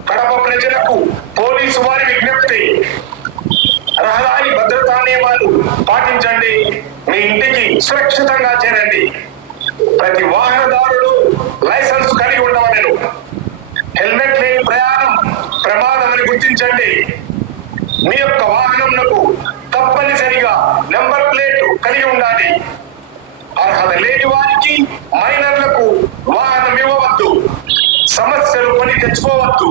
కడప ప్రజలకు పోలీసు వారి విజ్ఞప్తి, రహదారి భద్రతా నియమాలు పాటించండి, మీ ఇంటికి సురక్షితంగా చేరండి. ప్రతి వాహనదారుడు లైసెన్స్ కలిగి ఉండవలెను. హెల్మెట్ లేని ప్రయాణం ప్రమాదమని గుర్తించండి. మీ యొక్క వాహనంకు తప్పనిసరిగా నెంబర్ ప్లేట్ కలిగి ఉండాలి. అర్హత లేని వారికి, మైనర్లకు వాహనం ఇవ్వవద్దు. సమస్యలు కొని తెచ్చుకోవద్దు.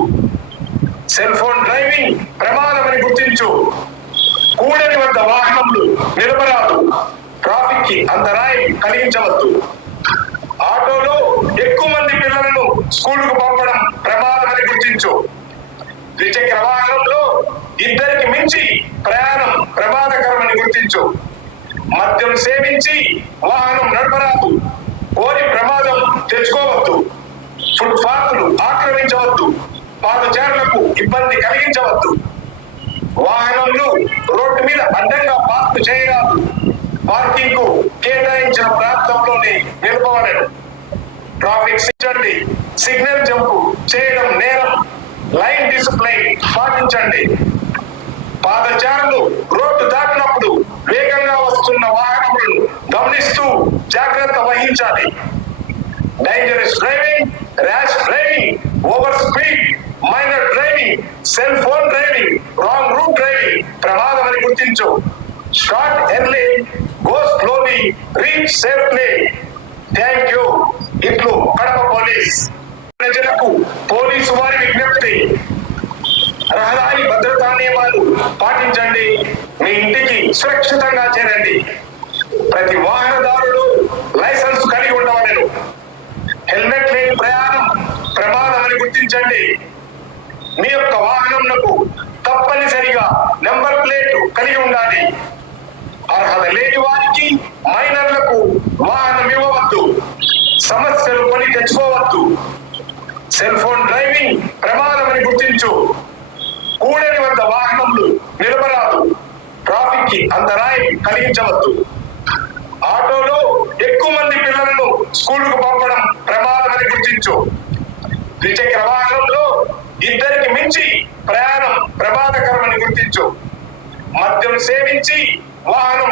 సెల్ ఫోన్ డ్రైవింగ్ ప్రమాదమని గుర్తించు. కూడని వద్ద వాహనములు నిలబరాదు. ట్రాఫిక్ కి అంతరాయం కలిగించవద్దు. ఆటోలో ఎక్కువ మంది పిల్లలను స్కూలుకు పంపడం ప్రమాదమని గుర్తించు. ద్విచక్ర వాహనంలో ఇద్దరికి మించి ప్రయాణం ప్రమాదకరమని గుర్తించు. మద్యం సేవించి వాహనం నడపరాదు. కోరి ప్రమాదం తెచ్చుకోవద్దు. ఫుట్పాత్లు ఆక్రమించవద్దు. పాదచారులకు ఇబ్బంది కలిగించవద్దు. వాహనంలో రోడ్డు మీద అడ్డంగా పార్క్ చేయరాదు. పార్కింగ్ కు కేటాయించిన ప్రాంతంలోనే నిలపవలెను. ట్రాఫిక్ సిగ్నల్ జంప్ చేయడం నేరం. లైన్ డిసిప్లైన్ పాటించండి. పాదచారులు రోడ్డు దాటినప్పుడు వేగంగా వస్తున్న వాహనములను గమనిస్తూ జాగ్రత్త వహించాలి. Dangerous driving, rash driving, over speed, minor driving, cell phone driving, wrong route driving ప్రమాదమని గుర్తించు. Start early, go slowly, reach safely. Thank you. ఇట్లు కడప పోలీస్. ప్రజలకు పోలీసు వారి విజ్ఞప్తి, రహదారి భద్రతా నియమాలు పాటించండి, మీ ఇంటికి సురక్షితంగా చేరండి. ప్రతి వాహనదారుడు లైసెన్స్ కలిగి ఉండవలెను. హెల్మెట్ లేని ప్రయాణం ప్రమాదమని గుర్తించండి. మీ యొక్క వాహనంకు తప్పనిసరిగా నెంబర్ ప్లేట్ కలిగి ఉండాలి. అర్హత లేని వారికి, మైనర్లకు వాహనం ఇవ్వవద్దు. సమస్యలు కొని తెచ్చుకోవద్దు. సెల్ ఫోన్ డ్రైవింగ్ ప్రమాదమని గుర్తించు. కూడని వద్ద వాహనములు నిలబరాదు. ట్రాఫిక్ కి అంతరాయం కలిగించవద్దు. ఆటోలో ఎక్కువ మంది పిల్లలను స్కూలుకు పంపడం ప్రమాదమని గుర్తించు. ద్విచక్ర వాహనంలో ఇద్దరికి మించి ప్రయాణం ప్రమాదకరమని గుర్తించు. మద్యం సేవించి వాహనం